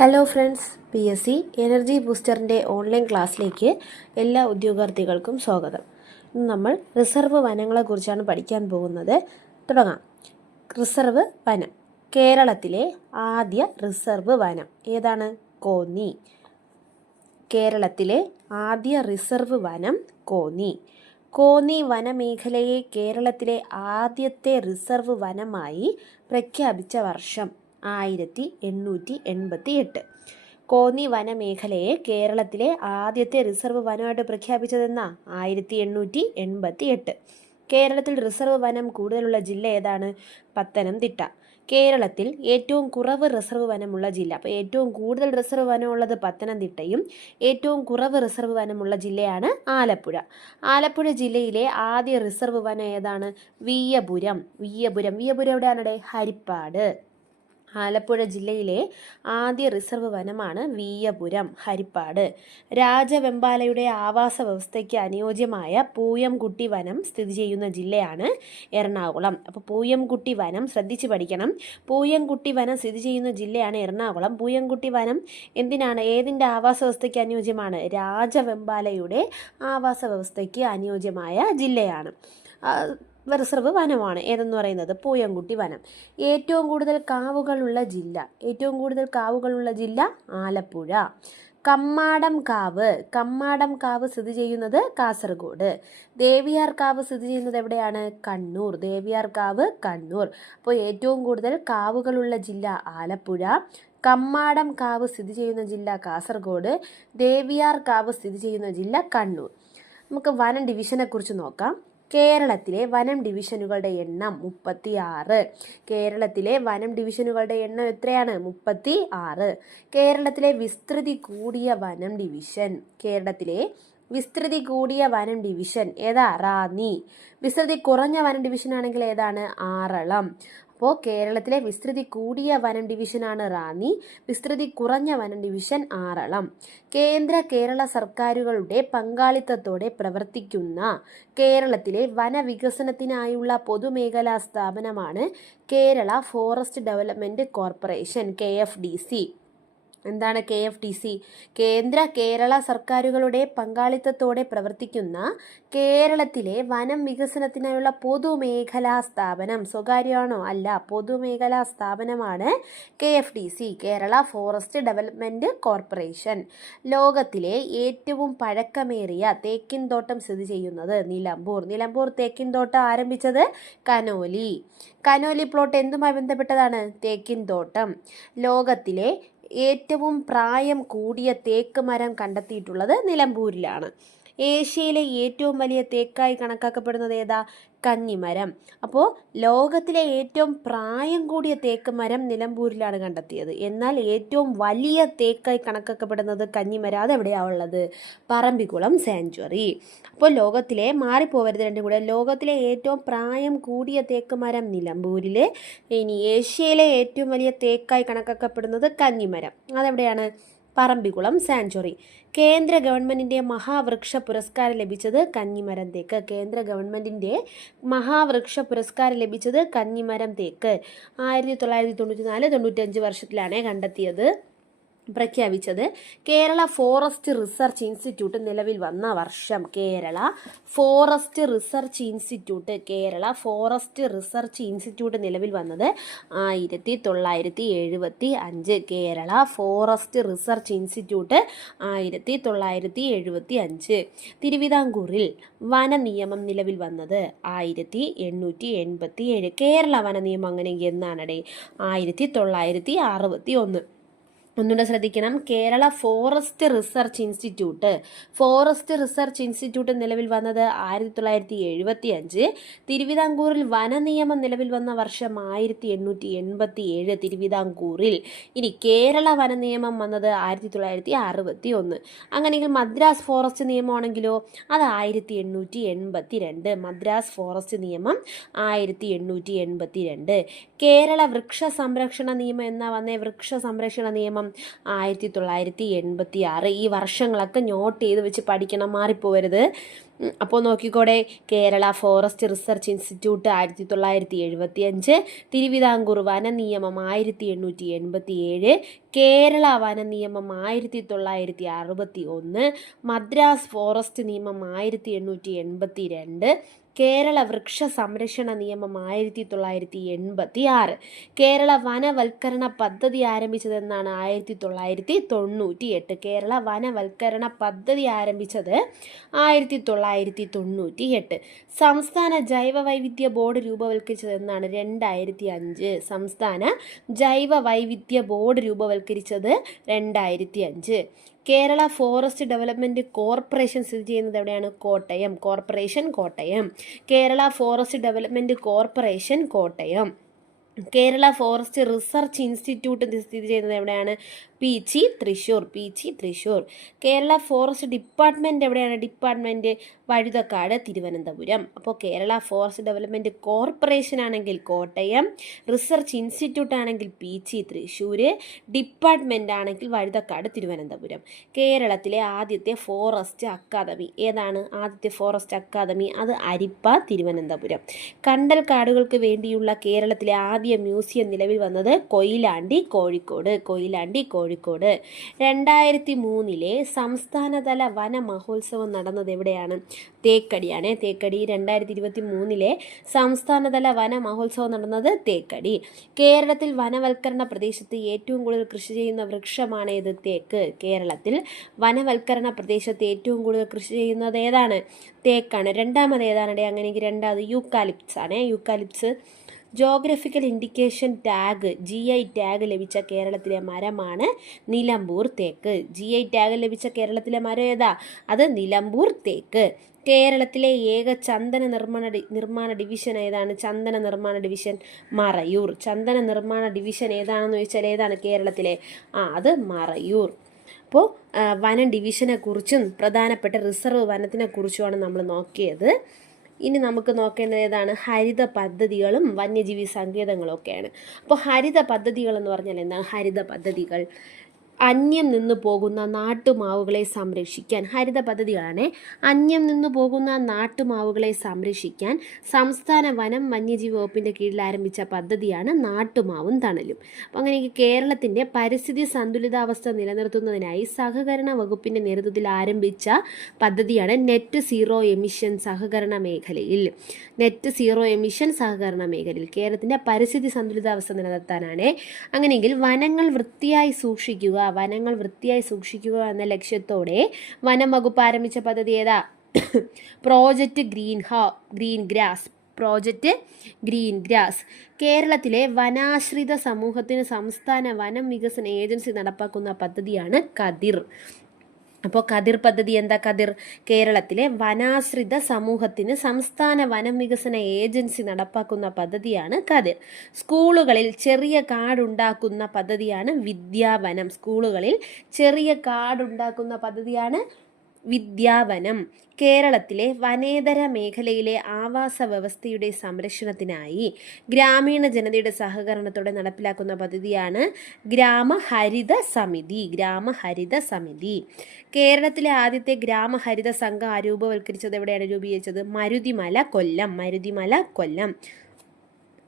Hello friends P S C energy ബൂസ്റ്ററിന്റെ online ക്ലാസ്സിലേക്ക് എല്ലാ ഉദ്യോഗാർത്ഥികൾക്കും സ്വാഗതം. ഇന്ന് നമ്മൾ റിസർവ് വനങ്ങളെക്കുറിച്ചാണ് പഠിക്കാൻ പോകുന്നത്. തുടങ്ങാം. റിസർവ് വനം. കേരളത്തിലെ ആദ്യ റിസർവ് വനം ഏതാണ്? കോന്നി. കേരളത്തിലെ ആദ്യ റിസർവ് വനം കോന്നി. കോന്നി വനമേഖലയെ കേരളത്തിലെ ആദ്യത്തെ റിസർവ് വനമായി പ്രഖ്യാപിച്ച വർഷം ആയിരത്തി എണ്ണൂറ്റി എൺപത്തി എട്ട് കോന്നി വനമേഖലയെ കേരളത്തിലെ ആദ്യത്തെ റിസർവ് വനമായിട്ട് പ്രഖ്യാപിച്ചതെന്ന? ആയിരത്തി എണ്ണൂറ്റി എൺപത്തി എട്ട് കേരളത്തിൽ റിസർവ് വനം കൂടുതലുള്ള ജില്ല ഏതാണ്? പത്തനംതിട്ട. കേരളത്തിൽ ഏറ്റവും കുറവ് റിസർവ് വനമുള്ള ജില്ല. അപ്പോൾ ഏറ്റവും കൂടുതൽ റിസർവ് വനമുള്ളത് പത്തനംതിട്ടയും ഏറ്റവും കുറവ് റിസർവ് വനമുള്ള ജില്ലയാണ് ആലപ്പുഴ. ആലപ്പുഴ ജില്ലയിലെ ആദ്യ റിസർവ് വനം ഏതാണ്? വീയപുരം. വീയപുരം. വീയപുരം എവിടെയാണടെ? ഹരിപ്പാട്. ആലപ്പുഴ ജില്ലയിലെ ആദ്യ റിസർവ് വനമാണ് വീയപുരം ഹരിപ്പാട്. രാജവെമ്പാലയുടെ ആവാസ വ്യവസ്ഥയ്ക്ക് അനുയോജ്യമായ പൂയംകുട്ടി വനം സ്ഥിതി ചെയ്യുന്ന ജില്ലയാണ് എറണാകുളം. അപ്പോൾ പൂയംകുട്ടി വനം ശ്രദ്ധിച്ചു പഠിക്കണം. പൂയംകുട്ടി വനം സ്ഥിതി ചെയ്യുന്ന ജില്ലയാണ് എറണാകുളം. പൂയംകുട്ടി വനം എന്തിനാണ്? ഏതിന്റെ ആവാസ വ്യവസ്ഥയ്ക്ക് അനുയോജ്യമാണ്? രാജവെമ്പാലയുടെ ആവാസ വ്യവസ്ഥയ്ക്ക് അനുയോജ്യമായ ജില്ലയാണ്. റിസർവ് വനമാണ് ഏതെന്ന് പറയുന്നത്? പൂയംകുട്ടി വനം. ഏറ്റവും കൂടുതൽ കാവുകളുള്ള ജില്ല. ഏറ്റവും കൂടുതൽ കാവുകളുള്ള ജില്ല ആലപ്പുഴ. കമ്മാടം കാവ്. കമ്മാടം കാവ് സ്ഥിതി ചെയ്യുന്നത് കാസർഗോഡ്. ദേവിയാർ കാവ് സ്ഥിതി ചെയ്യുന്നത് എവിടെയാണ്? കണ്ണൂർ. ദേവിയാർ കാവ് കണ്ണൂർ. അപ്പോൾ ഏറ്റവും കൂടുതൽ കാവുകളുള്ള ജില്ല ആലപ്പുഴ. കമ്മാടം കാവ് സ്ഥിതി ചെയ്യുന്ന ജില്ല കാസർഗോഡ്. ദേവിയാർ കാവ് സ്ഥിതി ചെയ്യുന്ന ജില്ല കണ്ണൂർ. നമുക്ക് വനം ഡിവിഷനെ കുറിച്ച് നോക്കാം. കേരളത്തിലെ വനം ഡിവിഷനുകളുടെ എണ്ണം മുപ്പത്തി ആറ് കേരളത്തിലെ വനം ഡിവിഷനുകളുടെ എണ്ണം എത്രയാണ്? മുപ്പത്തി ആറ് കേരളത്തിലെ വിസ്തൃതി കൂടിയ വനം ഡിവിഷൻ. കേരളത്തിലെ വിസ്തൃതി കൂടിയ വനം ഡിവിഷൻ ഏതാ? റാന്നി. വിസ്തൃതി കുറഞ്ഞ വനം ഡിവിഷൻ ആണെങ്കിൽ ഏതാണ്? ആറളം. അപ്പോൾ കേരളത്തിലെ വിസ്തൃതി കൂടിയ വനം ഡിവിഷനാണ് റാന്നി വിസ്തൃതി കുറഞ്ഞ വനം ഡിവിഷൻ ആറളം. കേന്ദ്ര കേരള സർക്കാരുകളുടെ പങ്കാളിത്തത്തോടെ പ്രവർത്തിക്കുന്ന കേരളത്തിലെ വനവികസനത്തിനായുള്ള പൊതുമേഖലാ സ്ഥാപനമാണ് Kerala forest development corporation K F D C. എന്താണ് കെ എഫ് ടി സി? കേന്ദ്ര കേരള സർക്കാരുകളുടെ പങ്കാളിത്തത്തോടെ പ്രവർത്തിക്കുന്ന കേരളത്തിലെ വനം വികസനത്തിനായുള്ള പൊതുമേഖലാ സ്ഥാപനം. സ്വകാര്യമാണോ? അല്ല. പൊതുമേഖലാ സ്ഥാപനമാണ് K F T C Kerala forest development corporation. ലോകത്തിലെ ഏറ്റവും പഴക്കമേറിയ തേക്കിൻതോട്ടം സ്ഥിതി ചെയ്യുന്നത് നിലമ്പൂർ. നിലമ്പൂർ തേക്കിൻ തോട്ടം ആരംഭിച്ചത് കനോലി. കനോലി പ്ലോട്ട് എന്തുമായി ബന്ധപ്പെട്ടതാണ്? തേക്കിൻതോട്ടം. ലോകത്തിലെ ഏറ്റവും പ്രായം കൂടിയ തേക്ക് മരം കണ്ടെത്തിയിട്ടുള്ളത് നിലമ്പൂരിലാണ്. ഏഷ്യയിലെ ഏറ്റവും വലിയ തേക്കായി കണക്കാക്കപ്പെടുന്നത് ഏതാ? കഞ്ഞിമരം അപ്പോൾ ലോകത്തിലെ ഏറ്റവും പ്രായം കൂടിയ തേക്ക് മരം നിലമ്പൂരിലാണ് കണ്ടെത്തിയത്. എന്നാൽ ഏറ്റവും വലിയ തേക്കായി കണക്കാക്കപ്പെടുന്നത് കഞ്ഞിമരം അതെവിടെയാണ് ഉള്ളത്? പറമ്പിക്കുളം സാങ്ച്വറി അപ്പോൾ ലോകത്തിലെ മാറിപ്പോവരുത് രണ്ടും കൂടെ. ലോകത്തിലെ ഏറ്റവും പ്രായം കൂടിയ തേക്ക് മരം നിലമ്പൂരിൽ ഇനി ഏഷ്യയിലെ ഏറ്റവും വലിയ തേക്കായി കണക്കാക്കപ്പെടുന്നത് കഞ്ഞിമരം അതെവിടെയാണ്? പറമ്പിക്കുളം സാഞ്ചുറി. കേന്ദ്ര ഗവൺമെന്റിന്റെ മഹാവൃക്ഷ പുരസ്കാരം ലഭിച്ചത് കഞ്ഞിമരം തേക്ക്. കേന്ദ്ര ഗവൺമെന്റിന്റെ മഹാവൃക്ഷ പുരസ്കാരം ലഭിച്ചത് കഞ്ഞിമരം തേക്ക്. ആയിരത്തി തൊള്ളായിരത്തി തൊണ്ണൂറ്റി നാല് തൊണ്ണൂറ്റഞ്ച് വർഷത്തിലാണ് കണ്ടെത്തിയത്. പ്രഖ്യാപിച്ചത്. കേരള ഫോറസ്റ്റ് റിസർച്ച് ഇൻസ്റ്റിറ്റ്യൂട്ട് നിലവിൽ വന്ന വർഷം Kerala forest research institute Kerala forest research institute നിലവിൽ വന്നത് ആയിരത്തി തൊള്ളായിരത്തി എഴുപത്തി അഞ്ച് കേരള ഫോറസ്റ്റ് റിസർച്ച് ഇൻസ്റ്റിറ്റ്യൂട്ട് ആയിരത്തി തൊള്ളായിരത്തി എഴുപത്തി അഞ്ച് തിരുവിതാംകൂറിൽ വന നിയമം നിലവിൽ വന്നത് ആയിരത്തി എണ്ണൂറ്റി എൺപത്തി ഏഴ് കേരള വന നിയമം അങ്ങനെ എന്നാണടേ? ആയിരത്തി തൊള്ളായിരത്തി അറുപത്തി ഒന്ന് ഒന്നുകൂടെ ശ്രദ്ധിക്കണം. Kerala forest research institute. Forest research institute നിലവിൽ വന്നത് ആയിരത്തി തൊള്ളായിരത്തി എഴുപത്തി അഞ്ച് തിരുവിതാംകൂറിൽ വന നിയമം നിലവിൽ വന്ന വർഷം ആയിരത്തി എണ്ണൂറ്റി എൺപത്തി ഏഴ് തിരുവിതാംകൂറിൽ. ഇനി കേരള വന നിയമം വന്നത് ആയിരത്തി തൊള്ളായിരത്തി അറുപത്തി ഒന്ന് അങ്ങനെയെങ്കിൽ മദ്രാസ് ഫോറസ്റ്റ് നിയമമാണെങ്കിലോ? അത് ആയിരത്തി എണ്ണൂറ്റി എൺപത്തി രണ്ട് മദ്രാസ് ഫോറസ്റ്റ് നിയമം ആയിരത്തി എണ്ണൂറ്റി എൺപത്തി രണ്ട് കേരള വൃക്ഷ സംരക്ഷണ നിയമം എന്നാ വന്നേ? വൃക്ഷ സംരക്ഷണ നിയമം. നിയമം ആയിരത്തി തൊള്ളായിരത്തി എൺപത്തി ആറ് ഈ വർഷങ്ങളൊക്കെ നോട്ട് ചെയ്ത് വെച്ച് പഠിക്കണം മാറിപ്പോവരുത്. അപ്പോൾ നോക്കിക്കോടെ. കേരള ഫോറസ്റ്റ് റിസർച്ച് ഇൻസ്റ്റിറ്റ്യൂട്ട് ആയിരത്തി തൊള്ളായിരത്തി എഴുപത്തി അഞ്ച് തിരുവിതാംകൂർ വന നിയമം ആയിരത്തി എണ്ണൂറ്റി എൺപത്തി ഏഴ് കേരള വന നിയമം ആയിരത്തി തൊള്ളായിരത്തി അറുപത്തി ഒന്ന് മദ്രാസ് ഫോറസ്റ്റ് നിയമം ആയിരത്തി എണ്ണൂറ്റി എൺപത്തി രണ്ട് കേരള വൃക്ഷ സംരക്ഷണ നിയമം ആയിരത്തി തൊള്ളായിരത്തി എൺപത്തി ആറ് കേരള വനവൽക്കരണ പദ്ധതി ആരംഭിച്ചതെന്നാണ് ആയിരത്തി തൊള്ളായിരത്തി തൊണ്ണൂറ്റി എട്ട് കേരള വനവൽക്കരണ പദ്ധതി ആരംഭിച്ചത് ആയിരത്തി തൊള്ളായിരത്തി തൊണ്ണൂറ്റി എട്ട് സംസ്ഥാന ജൈവ വൈവിധ്യ ബോർഡ് രൂപവൽക്കരിച്ചതെന്നാണ് രണ്ടായിരത്തി അഞ്ച് സംസ്ഥാന ജൈവ വൈവിധ്യ ബോർഡ് രൂപവൽക്കരിച്ചത് രണ്ടായിരത്തി അഞ്ച് കേരള ഫോറസ്റ്റ് ഡെവലപ്മെന്റ് കോർപ്പറേഷൻ സ്ഥിതി ചെയ്യുന്നത് എവിടെയാണ്? Kottayam. Corporation Kottayam. Kerala forest development corporation Kottayam. Kerala forest research institute സ്ഥിതി ചെയ്യുന്നത് എവിടെയാണ്? പീച്ചി തൃശ്ശൂർ പീച്ചി തൃശ്ശൂർ. കേരള ഫോറസ്റ്റ് ഡിപ്പാർട്ട്മെന്റ് എവിടെയാണ്? ഡിപ്പാർട്ട്മെന്റ് വഴുതക്കാട് തിരുവനന്തപുരം. അപ്പോൾ കേരള ഫോറസ്റ്റ് ഡെവലപ്മെന്റ് കോർപ്പറേഷൻ ആണെങ്കിൽ കോട്ടയം റിസർച്ച് ഇൻസ്റ്റിറ്റ്യൂട്ട് ആണെങ്കിൽ പീച്ചി തൃശ്ശൂർ ഡിപ്പാർട്ട്മെന്റ് ആണെങ്കിൽ വഴുതക്കാട് തിരുവനന്തപുരം. കേരളത്തിലെ ആദ്യത്തെ ഫോറസ്റ്റ് അക്കാദമി ഏതാണ്? ആദ്യത്തെ ഫോറസ്റ്റ് അക്കാദമി? അത് അരിപ്പ തിരുവനന്തപുരം. കണ്ടൽ കാടുകൾക്ക് വേണ്ടിയുള്ള കേരളത്തിലെ ആദ്യ മ്യൂസിയം നിലവിൽ വന്നത് കൊയിലാണ്ടി കോഴിക്കോട്. കൊയിലാണ്ടി കോഴിക്കോട്. രണ്ടായിരത്തി മൂന്നിലെ സംസ്ഥാനതല വന മഹോത്സവം നടന്നത് എവിടെയാണ്? തേക്കടിയാണ്. തേക്കടി രണ്ടായിരത്തി ഇരുപത്തി മൂന്നിലെ സംസ്ഥാനതല വന മഹോത്സവം നടന്നത് തേക്കടി. കേരളത്തിൽ വനവൽക്കരണ പ്രദേശത്ത് ഏറ്റവും കൂടുതൽ കൃഷി ചെയ്യുന്ന വൃക്ഷമാണ് ഏത്? തേക്ക്. കേരളത്തിൽ വനവൽക്കരണ പ്രദേശത്ത് ഏറ്റവും കൂടുതൽ കൃഷി ചെയ്യുന്നത് ഏതാണ്? തേക്കാണ്. രണ്ടാമത് ഏതാണ് അങ്ങനെയെങ്കിൽ രണ്ടാമത് യൂക്കാലിപ്സ് ആണ് eucalyptus geographical indication tag G I tag ലഭിച്ച കേരളത്തിലെ മരമാണ് നിലമ്പൂർ തേക്ക്. ജി ഐ ടാഗ് ലഭിച്ച കേരളത്തിലെ മരം ഏതാ? അത് നിലമ്പൂർ തേക്ക്. കേരളത്തിലെ ഏക ചന്ദന നിർമ്മാണ നിർമ്മാണ ഡിവിഷൻ ഏതാണ്? ചന്ദന നിർമ്മാണ ഡിവിഷൻ മറയൂർ. ചന്ദന നിർമ്മാണ ഡിവിഷൻ ഏതാണെന്ന് ചോദിച്ചാൽ ഏതാണ് കേരളത്തിലെ? ആ അത് മറയൂർ. അപ്പോൾ വനം ഡിവിഷനെ കുറിച്ചും പ്രധാനപ്പെട്ട റിസർവ് വനത്തിനെ കുറിച്ചുമാണ് നമ്മൾ നോക്കിയത്. ഇനി നമുക്ക് നോക്കേണ്ടത് ഏതാണ്? ഹരിത പദ്ധതികളും വന്യജീവി സങ്കേതങ്ങളും ഒക്കെയാണ് അപ്പോൾ ഹരിത പദ്ധതികൾ എന്ന് പറഞ്ഞാൽ എന്താണ്? ഹരിത പദ്ധതികൾ. അന്യം നിന്ന് പോകുന്ന നാട്ടുമാവുകളെ സംരക്ഷിക്കാൻ ഹരിത പദ്ധതികളാണ്. അന്യം നിന്ന് പോകുന്ന നാട്ടുമാവുകളെ സംരക്ഷിക്കാൻ സംസ്ഥാന വനം വന്യജീവി വകുപ്പിന്റെ കീഴിൽ ആരംഭിച്ച പദ്ധതിയാണ് നാട്ടുമാവും തണലും. അപ്പോൾ അങ്ങനെ കേരളത്തിന്റെ പരിസ്ഥിതി സന്തുലിതാവസ്ഥ നിലനിർത്തുന്നതിനായി സഹകരണ വകുപ്പിന്റെ നേതൃത്വത്തിൽ ആരംഭിച്ച പദ്ധതിയാണ് നെറ്റ് സീറോ എമിഷൻ സഹകരണ മേഖലയിൽ. നെറ്റ് സീറോ എമിഷൻ സഹകരണ മേഖലയിൽ കേരളത്തിന്റെ പരിസ്ഥിതി സന്തുലിതാവസ്ഥ നിലനിർത്താനാണ്. അങ്ങനെയെങ്കിൽ വനങ്ങൾ വൃത്തിയായി സൂക്ഷിക്കുക വനങ്ങൾ വൃത്തിയായി സൂക്ഷിക്കുക എന്ന ലക്ഷ്യത്തോടെ വനം വകുപ്പ് ആരംഭിച്ച പദ്ധതി ഏതാ? പ്രോജക്റ്റ് ഗ്രീൻ ഹോ green grass project green grass കേരളത്തിലെ വനാശ്രിത സമൂഹത്തിന് സംസ്ഥാന വനം വികസന ഏജൻസി നടപ്പാക്കുന്ന പദ്ധതിയാണ് കതിർ. അപ്പോൾ കതിർ പദ്ധതി എന്താ? കതിർ കേരളത്തിലെ വനാശ്രിത സമൂഹത്തിന് സംസ്ഥാന വനം വികസന ഏജൻസി നടപ്പാക്കുന്ന പദ്ധതിയാണ് കതിർ. സ്കൂളുകളിൽ ചെറിയ കാടുണ്ടാക്കുന്ന പദ്ധതിയാണ് വിദ്യാവനം. സ്കൂളുകളിൽ ചെറിയ കാടുണ്ടാക്കുന്ന പദ്ധതിയാണ് വിദ്യാവനം കേരളത്തിലെ വനേതര മേഖലയിലെ ആവാസ വ്യവസ്ഥയുടെ സംരക്ഷണത്തിനായി ഗ്രാമീണ ജനതയുടെ സഹകരണത്തോടെ നടപ്പിലാക്കുന്ന പദ്ധതിയാണ് ഗ്രാമഹരിത സമിതി ഗ്രാമഹരിത സമിതി. കേരളത്തിലെ ആദ്യത്തെ ഗ്രാമഹരിത സംഘം രൂപവൽക്കരിച്ചത് എവിടെയാണ് രൂപീകരിച്ചത്? മരുതിമല കൊല്ലം മരുതിമല കൊല്ലം.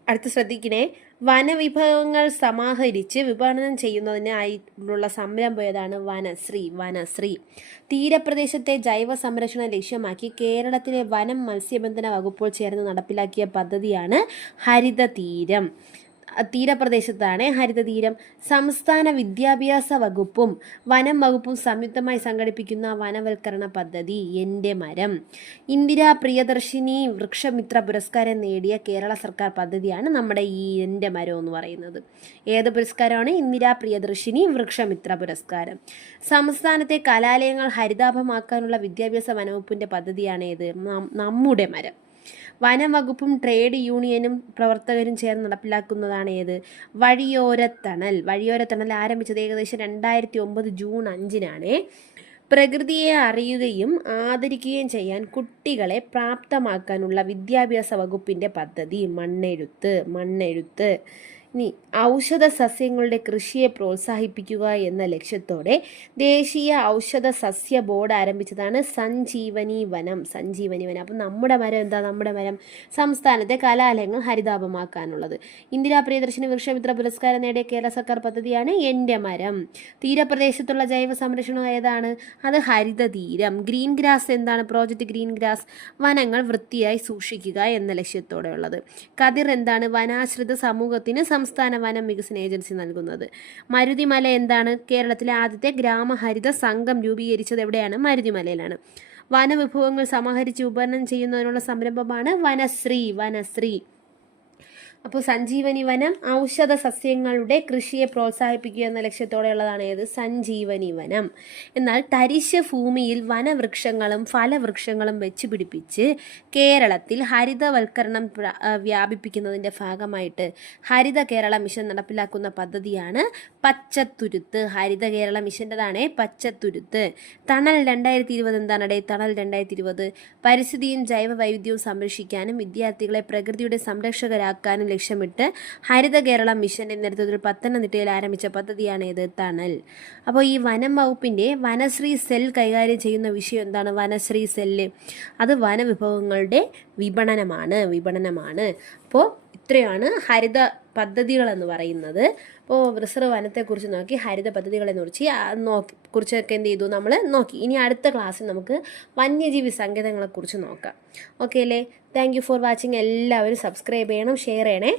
അടുത്ത് ശ്രദ്ധിക്കണേ. വനവിഭവങ്ങൾ സമാഹരിച്ച് വിപണനം ചെയ്യുന്നതിനായിട്ടുള്ള സംരംഭം ഏതാണ്? വനശ്രീ. വനശ്രീ. തീരപ്രദേശത്തെ ജൈവ സംരക്ഷണം ലക്ഷ്യമാക്കി കേരളത്തിലെ വനം മത്സ്യബന്ധന വകുപ്പോൾ ചേർന്ന് നടപ്പിലാക്കിയ പദ്ധതിയാണ് ഹരിത തീരം തീരപ്രദേശത്താണ്. ഹരിത തീരം സംസ്ഥാന വിദ്യാഭ്യാസ വകുപ്പും വനം വകുപ്പും സംയുക്തമായി സംഘടിപ്പിക്കുന്ന വനവൽക്കരണ പദ്ധതി എന്റെ മരം. ഇന്ദിരാ പ്രിയദർശിനി വൃക്ഷമിത്ര പുരസ്കാരം നേടിയ കേരള സർക്കാർ പദ്ധതിയാണ് നമ്മുടെ ഈ എന്റെ മരം എന്ന് പറയുന്നത്. ഏത് പുരസ്കാരമാണ്? ഇന്ദിരാ പ്രിയദർശിനി വൃക്ഷമിത്ര പുരസ്കാരം. സംസ്ഥാനത്തെ കലാലയങ്ങൾ ഹരിതാഭമാക്കാനുള്ള വിദ്യാഭ്യാസ വനവകുപ്പിന്റെ പദ്ധതിയാണ് ഏത്? നമ്മുടെ മരം. വനം വകുപ്പും ട്രേഡ് യൂണിയനും പ്രവർത്തകരും ചേർന്ന് നടപ്പിലാക്കുന്നതാണ് ഏത്? വഴിയോരത്തണൽ. വഴിയോരത്തണൽ ആരംഭിച്ചത് ഏകദേശം രണ്ടായിരത്തി ഒമ്പത് ജൂൺ അഞ്ചിനാണ്. പ്രകൃതിയെ അറിയുകയും ആദരിക്കുകയും ചെയ്യാൻ കുട്ടികളെ പ്രാപ്തമാക്കാനുള്ള വിദ്യാഭ്യാസ വകുപ്പിന്റെ പദ്ധതി. മണ്ണെഴുത്ത് മണ്ണെഴുത്ത്. ഇനി ഔഷധ സസ്യങ്ങളുടെ കൃഷിയെ പ്രോത്സാഹിപ്പിക്കുക എന്ന ലക്ഷ്യത്തോടെ ദേശീയ ഔഷധ സസ്യ ബോർഡ് ആരംഭിച്ചതാണ് സഞ്ജീവനി വനം. സഞ്ജീവനി വനം. അപ്പം നമ്മുടെ മരം എന്താ? നമ്മുടെ മരം സംസ്ഥാനത്തെ കലാലയങ്ങൾ ഹരിതാപമാക്കാനുള്ളത്. ഇന്ദിരാ പ്രിയദർശിനി വൃക്ഷമിത്ര പുരസ്കാരം നേടിയ കേരള സർക്കാർ പദ്ധതിയാണ് എന്റെ മരം. തീരപ്രദേശത്തുള്ള ജൈവ സംരക്ഷണം ഏതാണ്? അത് ഹരിത തീരം ഗ്രീൻ ഗ്രാസ് എന്താണ് പ്രോജക്റ്റ് ഗ്രീൻ ഗ്രാസ്? വനങ്ങൾ വൃത്തിയായി സൂക്ഷിക്കുക എന്ന ലക്ഷ്യത്തോടെ ഉള്ളത് കതിർ എന്താണ്? വനാശ്രിത സമൂഹത്തിന് സംസ്ഥാന വനം വികസന ഏജൻസി നൽകുന്നത്. മരുതിമല എന്താണ്? കേരളത്തിലെ ആദ്യത്തെ ഗ്രാമഹരിത സംഘം രൂപീകരിച്ചത് എവിടെയാണ്? മരുതിമലയിലാണ്. വനവിഭവങ്ങൾ സമാഹരിച്ച് വിപണനം ചെയ്യുന്നതിനുള്ള സംരംഭമാണ് വനശ്രീ വനശ്രീ. അപ്പോൾ സഞ്ജീവനി വനം ഔഷധ സസ്യങ്ങളുടെ കൃഷിയെ പ്രോത്സാഹിപ്പിക്കുക എന്ന ലക്ഷ്യത്തോടെയുള്ളതാണ് ഏത്? സഞ്ജീവനി വനം. എന്നാൽ തരിശ ഭൂമിയിൽ വനവൃക്ഷങ്ങളും ഫലവൃക്ഷങ്ങളും വെച്ച് പിടിപ്പിച്ച് കേരളത്തിൽ ഹരിതവൽക്കരണം വ്യാപിപ്പിക്കുന്നതിന്റെ ഭാഗമായിട്ട് ഹരിത കേരള മിഷൻ നടപ്പിലാക്കുന്ന പദ്ധതിയാണ് പച്ചത്തുരുത്ത്. ഹരിത കേരള മിഷന്റെതാണ് പച്ചത്തുരുത്ത്. തണൽ രണ്ടായിരത്തി ഇരുപത് എന്താണടേ? തണൽ രണ്ടായിരത്തി ഇരുപത് പരിസ്ഥിതിയും ജൈവ വൈവിധ്യവും സംരക്ഷിക്കാനും വിദ്യാർത്ഥികളെ പ്രകൃതിയുടെ സംരക്ഷകരാക്കാനും ലക്ഷ്യമിട്ട് ഹരിത കേരളം മിഷന്റെ നേതൃത്വത്തിൽ പത്തനംതിട്ടയിൽ ആരംഭിച്ച പദ്ധതിയാണ് ഇത് തണൽ. അപ്പോൾ ഈ വനം വകുപ്പിന്റെ വനശ്രീ സെൽ കൈകാര്യം ചെയ്യുന്ന വിഷയം എന്താണ്? വനശ്രീ സെല്ല്. അത് വനവിഭവങ്ങളുടെ വിപണനമാണ് വിപണനമാണ്. അപ്പോൾ ഇത്രയാണ് ഹരിത പദ്ധതികൾ എന്ന് പറയുന്നത്. അപ്പോൾ റിസർവ് വനത്തെക്കുറിച്ച് നോക്കി ഹരിത പദ്ധതികളെ കുറിച്ച് നോക്കി കുറിച്ചൊക്കെ എന്ത് ചെയ്തു നമ്മൾ നോക്കി. ഇനി അടുത്ത ക്ലാസ്സിൽ നമുക്ക് വന്യജീവി സങ്കേതങ്ങളെക്കുറിച്ച് നോക്കാം. ഓക്കെ അല്ലേ? Thank you for watching. എല്ലാവരും സബ്സ്ക്രൈബ് ചെയ്യണം ഷെയർ ചെയ്യണേ.